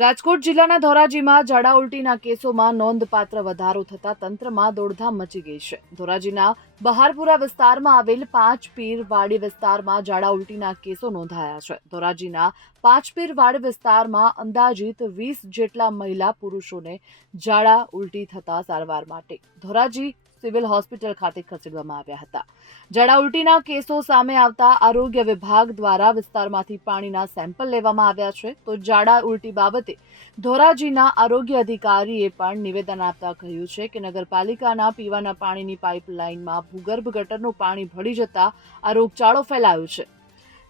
રાજકોટ જિલ્લાના ધોરાજીમાં ઝાડા ઉલટીના કેસોમાં નોંધપાત્ર વધારો થતા તંત્રમાં દોડધામ મચી ગઈ છે. ધોરાજીના બહારપુરા વિસ્તારમાં આવેલ પાંચ પીર વાડી વિસ્તારમાં ઝાડા ઉલટીના કેસો નોંધાયા છે. ધોરાજીના પાંચ પીર વાડી વિસ્તારમાં અંદાજિત 20 જેટલા મહિલા પુરુષોને ઝાડા ઉલટી થતા સારવાર માટે ધોરાજી સિવિલ હોસ્પિટલ ખાતે ખસેડવામાં આવ્યા હતા. ઝાડા ઉલટીના કેસો સામે આવતા આરોગ્ય વિભાગ દ્વારા વિસ્તારમાંથી પાણીના સેમ્પલ લેવામાં આવ્યા છે. તો ઝાડા ઉલટી બાબતે ધોરાજીના આરોગ્ય અધિકારીએ પણ નિવેદન આપતા કહ્યું છે કે નગરપાલિકાના પીવાના પાણીની પાઇપલાઇનમાં ભૂગર્ભ ગટરનું પાણી ભળી જતા આ રોગચાળો ફેલાયો છે.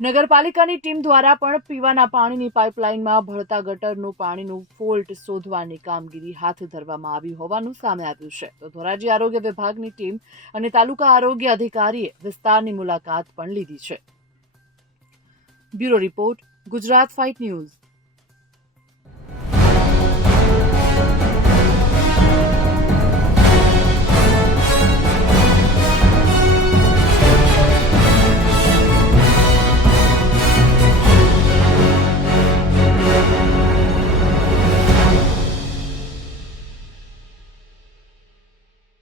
નગરપાલિકાની ટીમ દ્વારા પણ પીવાના પાણીની પાઇપલાઇનમાં ભળતા ગટરનું પાણીનું ફોલ્ટ શોધવાની કામગીરી હાથ ધરવામાં આવી હોવાનું સામે આવ્યું છે. તો ધોરાજી આરોગ્ય વિભાગની ટીમ અને તાલુકા આરોગ્ય અધિકારીએ વિસ્તારની મુલાકાત પણ લીધી છે. Bureau report, Gujarat fight news.